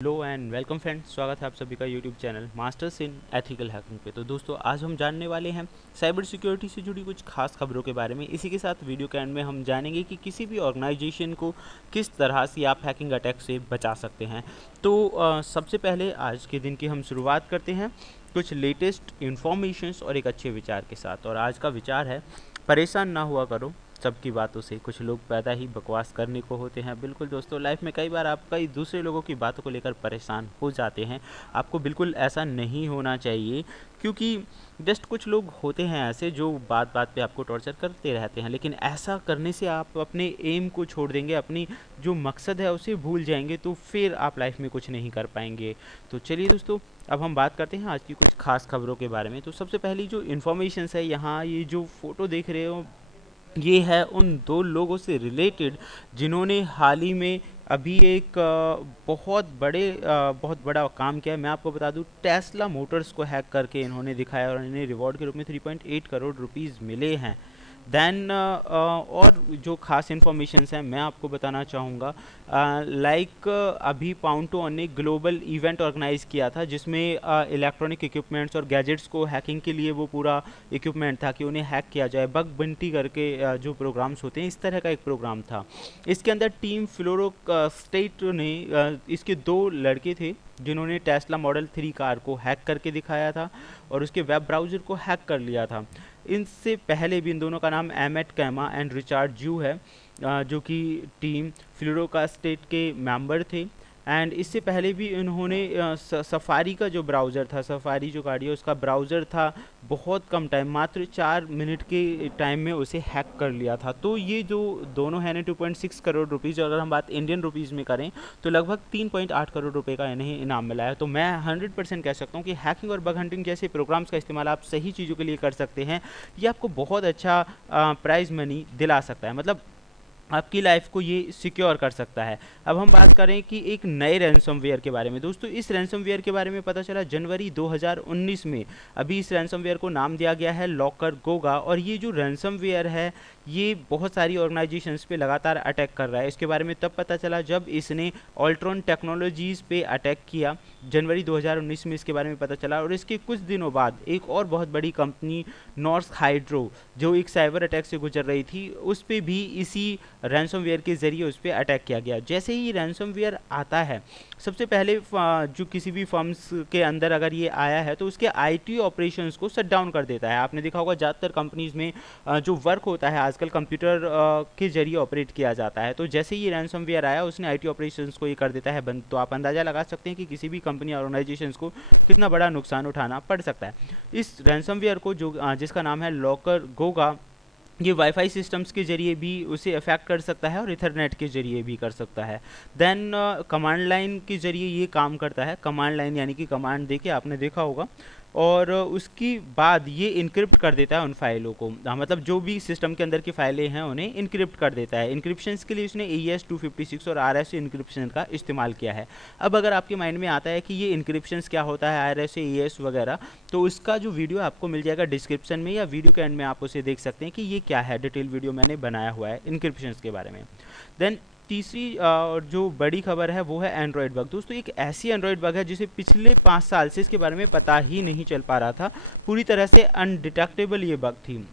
Hello and welcome friends, स्वागत है आप सभी का YouTube channel masters in ethical hacking पे। तो दोस्तों, आज हम जानने वाले हैं साइबर सिक्योरिटी से जुड़ी कुछ खास खबरों के बारे में। इसी के साथ वीडियो के एंड में हम जानेंगे कि किसी भी ऑर्गेनाइजेशन को किस तरह से आप हैकिंग अटैक से बचा सकते हैं। तो सबसे पहले आज के दिन की हम शुरुआत करते हैं कुछ लेटेस्ट इन्फॉर्मेशंस और एक अच्छे विचार के साथ। और आज का विचार है, परेशान ना हुआ करो सबकी बातों से, कुछ लोग पैदा ही बकवास करने को होते हैं। बिल्कुल दोस्तों, लाइफ में कई बार आप कई दूसरे लोगों की बातों को लेकर परेशान हो जाते हैं। आपको बिल्कुल ऐसा नहीं होना चाहिए, क्योंकि जस्ट कुछ लोग होते हैं ऐसे जो बात बात पे आपको टॉर्चर करते रहते हैं। लेकिन ऐसा करने से आप अपने एम को छोड़ देंगे, अपनी जो मकसद है उसे भूल जाएंगे, तो फिर आप लाइफ में कुछ नहीं कर पाएंगे। तो चलिए दोस्तों, अब हम बात करते हैं आज की कुछ खास खबरों के बारे में। तो सबसे पहली जो इन्फॉर्मेशन है, यहाँ ये जो फोटो देख रहे हो, ये है उन दो लोगों से रिलेटेड जिन्होंने हाल ही में अभी एक बहुत बड़ा काम किया है। मैं आपको बता दूं, टेस्ला मोटर्स को हैक करके इन्होंने दिखाया और इन्हें रिवॉर्ड के रूप में 3.8 करोड़ रुपीस मिले हैं। देन और जो खास इन्फॉर्मेशंस हैं मैं आपको बताना चाहूँगा। लाइक अभी पाउंटो ने ग्लोबल इवेंट ऑर्गेनाइज किया था, जिसमें इलेक्ट्रॉनिक इक्विपमेंट्स और गैजेट्स को हैकिंग के लिए वो पूरा इक्विपमेंट था कि उन्हें हैक किया जाए, बग बंटी करके जो प्रोग्राम्स होते हैं, इस तरह का एक प्रोग्राम था। इसके अंदर टीम फ्लोरो स्टेट ने इसके दो लड़के थे जिन्होंने टेस्ला मॉडल 3 कार को हैक करके दिखाया था और उसके वेब ब्राउज़र को हैक कर लिया था। इनसे पहले भी इन दोनों का नाम एमेट कैमा एंड रिचार्ड जू है, जो कि टीम फ्लोरो का स्टेट के मेंबर थे। एंड इससे पहले भी इन्होंने सफारी का जो ब्राउज़र था, सफारी जो गाड़ी है उसका ब्राउज़र था, बहुत कम टाइम, मात्र 4 मिनट के टाइम में उसे हैक कर लिया था। तो ये जो दोनों हैं ना, 2.6 करोड़ रुपीज़, अगर हम बात इंडियन रुपीज़ में करें तो लगभग 3.8 करोड़ रुपए का इन्हें इनाम मिला है। तो मैं 100% कह सकता हूँ कि हैकिंग और बग हंटिंग जैसे प्रोग्राम्स का इस्तेमाल आप सही चीज़ों के लिए कर सकते हैं। ये आपको बहुत अच्छा प्राइज़ मनी दिला सकता है, मतलब आपकी लाइफ को ये सिक्योर कर सकता है। अब हम बात करें कि एक नए रैंसमवेयर के बारे में। दोस्तों, इस रैंसमवेयर के बारे में पता चला जनवरी 2019 में। अभी इस रैंसमवेयर को नाम दिया गया है लॉकर गोगा, और ये जो रैंसमवेयर है ये बहुत सारी ऑर्गेनाइजेशंस पे लगातार अटैक कर रहा है। इसके बारे में तब पता चला जब इसने ऑल्ट्रॉन टेक्नोलॉजीज़ पे अटैक किया, जनवरी 2019 में इसके बारे में पता चला। और इसके कुछ दिनों बाद एक और बहुत बड़ी कंपनी नॉर्थ हाइड्रो, जो एक साइबर अटैक से गुजर रही थी, उस पर भी इसी रैंसमवेयर के ज़रिए उस पर अटैक किया गया। जैसे ही रैंसमवेयर आता है, सबसे पहले जो किसी भी फर्म्स के अंदर अगर ये आया है तो उसके आईटी ऑपरेशंस को शट डाउन कर देता है। आपने देखा होगा ज़्यादातर कंपनीज़ में जो वर्क होता है आजकल कंप्यूटर के जरिए ऑपरेट किया जाता है। तो जैसे ही ये रैंसमवेयर आया, उसने आईटी ऑपरेशंस को ये कर देता है बंद। तो आप अंदाज़ा लगा सकते हैं कि किसी भी कंपनी ऑर्गेनाइजेशंस को कितना बड़ा नुकसान उठाना पड़ सकता है। इस रैंसमवेयर को जो जिसका नाम है लॉकर गोगा, ये वाईफाई सिस्टम्स के ज़रिए भी उसे अफेक्ट कर सकता है और इथरनेट के ज़रिए भी कर सकता है। देन कमांड लाइन के ज़रिए ये काम करता है। कमांड लाइन यानी कि कमांड देके आपने देखा होगा, और उसकी बाद ये इनक्रिप्ट कर देता है उन फाइलों को। मतलब जो भी सिस्टम के अंदर की फाइलें हैं उन्हें इनक्रिप्ट कर देता है। इनक्रिप्शंस के लिए उसने AES 256 और RSA इनक्रिप्शन का इस्तेमाल किया है। अब अगर आपके माइंड में आता है कि ये इनक्रिप्शंस क्या होता है, RSA AES वगैरह, तो उसका जो वीडियो आपको मिल जाएगा डिस्क्रिप्शन में, या वीडियो के एंड में आप उसे देख सकते हैं कि ये क्या है। डिटेल वीडियो मैंने बनाया हुआ है इनक्रिप्शंस के बारे में। देन तीसरी जो बड़ी खबर है वो है एंड्रॉयड बग। दोस्तों, एक ऐसी एंड्रॉयड बग है जिसे पिछले 5 साल से इसके बारे में पता ही नहीं चल पा रहा था। पूरी तरह से अनडिटेक्टेबल ये बग थी,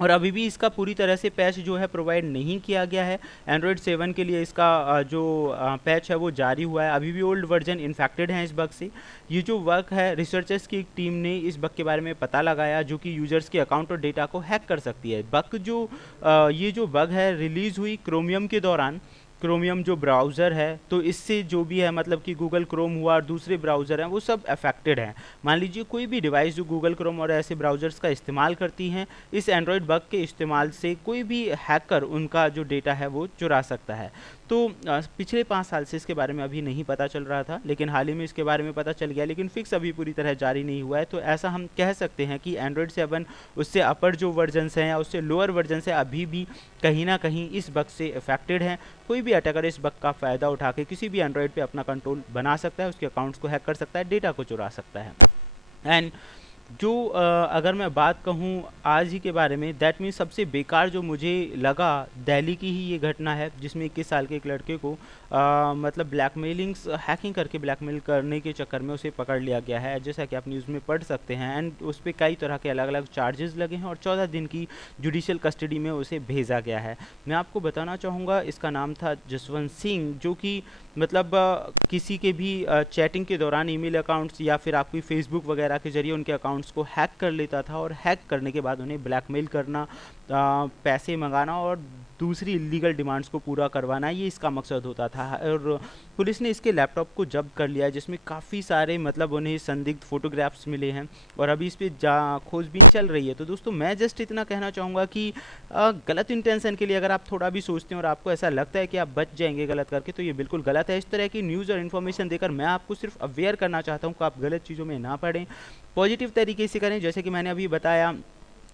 और अभी भी इसका पूरी तरह से पैच जो है प्रोवाइड नहीं किया गया है। एंड्रॉयड 7 के लिए इसका जो पैच है वो जारी हुआ है। अभी भी ओल्ड वर्जन इन्फेक्टेड हैं इस बग से। ये जो बग है, रिसर्चर्स की एक टीम ने इस बग के बारे में पता लगाया, जो कि यूजर्स के अकाउंट और डेटा को हैक कर सकती है। ये जो बग है रिलीज़ हुई क्रोमियम के दौरान। क्रोमियम जो ब्राउज़र है, तो इससे जो भी है, मतलब कि गूगल क्रोम हुआ और दूसरे ब्राउज़र हैं, वो सब अफेक्टेड हैं। मान लीजिए कोई भी डिवाइस जो गूगल क्रोम और ऐसे ब्राउज़र्स का इस्तेमाल करती हैं, इस एंड्रॉयड बग के इस्तेमाल से कोई भी हैकर उनका जो डेटा है वो चुरा सकता है। तो पिछले 5 साल से इसके बारे में अभी नहीं पता चल रहा था, लेकिन हाल ही में इसके बारे में पता चल गया, लेकिन फिक्स अभी पूरी तरह जारी नहीं हुआ है। तो ऐसा हम कह सकते हैं कि एंड्रॉयड 7 उससे अपर जो वर्जन्स हैं या उससे लोअर वर्जन्स हैं, अभी भी कहीं ना कहीं इस बग से अफेक्टेड हैं। कोई भी अटैकर इस बग का फ़ायदा उठा के किसी भी एंड्रॉयड पे अपना कंट्रोल बना सकता है, उसके अकाउंट्स को हैक कर सकता है, डेटा को चुरा सकता है। एंड जो अगर मैं बात कहूँ आज ही के बारे में, दैट मीन्स सबसे बेकार जो मुझे लगा, दिल्ली की ही ये घटना है जिसमें 21 साल के एक लड़के को मतलब ब्लैकमेलिंग्स हैकिंग करके ब्लैकमेल करने के चक्कर में उसे पकड़ लिया गया है, जैसा कि आप न्यूज़ में पढ़ सकते हैं। एंड उस पर कई तरह के अलग अलग चार्जेस लगे हैं और 14 दिन की जुडिशियल कस्टडी में उसे भेजा गया है। मैं आपको बताना चाहूँगा, इसका नाम था जसवंत सिंह, जो कि मतलब किसी के भी चैटिंग के दौरान ईमेल अकाउंट्स या फिर आपकी फेसबुक वगैरह के जरिए उनके अकाउंट्स को हैक कर लेता था और हैक करने के बाद उन्हें ब्लैकमेल करना, पैसे मंगाना और दूसरी इलीगल डिमांड्स को पूरा करवाना, ये इसका मकसद होता था। और पुलिस ने इसके लैपटॉप को जब्त कर लिया, जिसमें काफ़ी सारे मतलब उन्हें संदिग्ध फोटोग्राफ्स मिले हैं और अभी इस पर खोजबीन चल रही है। तो दोस्तों मैं जस्ट इतना कहना चाहूँगा कि गलत इंटेंशन के लिए अगर आप थोड़ा भी सोचते हैं और आपको ऐसा लगता है कि आप बच जाएंगे गलत करके, तो ये बिल्कुल गलत है। इस तरह की न्यूज़ और इन्फॉर्मेशन देकर मैं आपको सिर्फ अवेयर करना चाहता हूँ कि आप गलत चीज़ों में ना पड़ें, पॉजिटिव तरीके से करें। जैसे कि मैंने अभी बताया,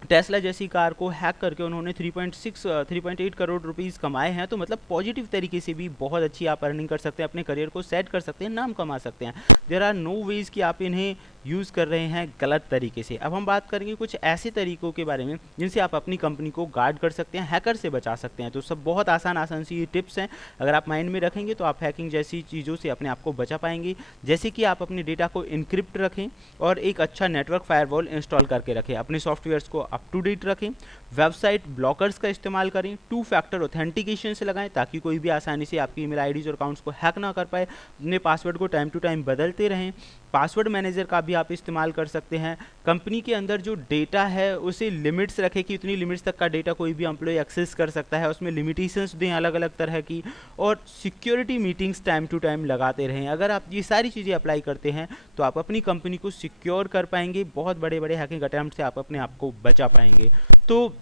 टेस्ला जैसी कार को हैक करके उन्होंने 3.8 करोड़ रुपीस कमाए हैं। तो मतलब पॉजिटिव तरीके से भी बहुत अच्छी आप अर्निंग कर सकते हैं, अपने करियर को सेट कर सकते हैं, नाम कमा सकते हैं। देयर आर नो वेज कि आप इन्हें यूज़ कर रहे हैं गलत तरीके से। अब हम बात करेंगे कुछ ऐसे तरीकों के बारे में जिनसे आप अपनी कंपनी को गार्ड कर सकते हैं, हैकर से बचा सकते हैं। तो सब बहुत आसान आसान सी टिप्स हैं, अगर आप माइंड में रखेंगे तो आप हैकिंग जैसी चीज़ों से अपने आप को बचा पाएंगे। जैसे कि आप अपने डेटा को इनक्रिप्ट रखें और एक अच्छा नेटवर्क फायरवॉल इंस्टॉल करके रखें, अपने सॉफ्टवेयर्स को अप टू डेट रखें, वेबसाइट ब्लॉकर्स का इस्तेमाल करें, 2 फैक्टर ऑथेंटिकेशन से लगाएं ताकि कोई भी आसानी से आपकी ईमेल आईडीज और अकाउंट्स को हैक ना कर पाए। अपने पासवर्ड को टाइम टू टाइम बदलते रहें। पासवर्ड मैनेजर का भी आप इस्तेमाल कर सकते हैं। कंपनी के अंदर जो डेटा है उसे लिमिट्स रखें कि इतनी लिमिट्स तक का डेटा कोई भी एम्प्लॉय एक्सेस कर सकता है, उसमें लिमिटेशंस दें अलग अलग तरह की। और security meetings time to time लगाते रहें। अगर आप ये सारी चीज़ें अप्लाई करते हैं तो आप अपनी कंपनी को सिक्योर कर पाएंगे, बहुत बड़े बड़े हैकिंग अटैम्प्ट से आप अपने आप को बचा पाएंगे। तो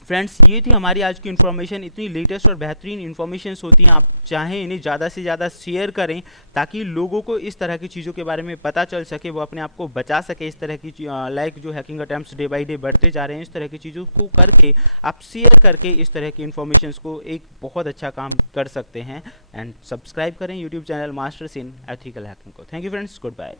फ्रेंड्स, ये थी हमारी आज की इन्फॉर्मेशन। इतनी लेटेस्ट और बेहतरीन इन्फॉर्मेशंस होती हैं, आप चाहें इन्हें ज़्यादा से ज़्यादा शेयर करें ताकि लोगों को इस तरह की चीज़ों के बारे में पता चल सके, वो अपने आप को बचा सके इस तरह की लाइक जो hacking attempts day by day बढ़ते जा रहे हैं। इस तरह की चीज़ों को करके आप शेयर करके इस तरह की इन्फॉर्मेशंस को एक बहुत अच्छा काम कर सकते हैं। एंड सब्सक्राइब करें YouTube channel masters in ethical hacking को। Thank you friends, good bye.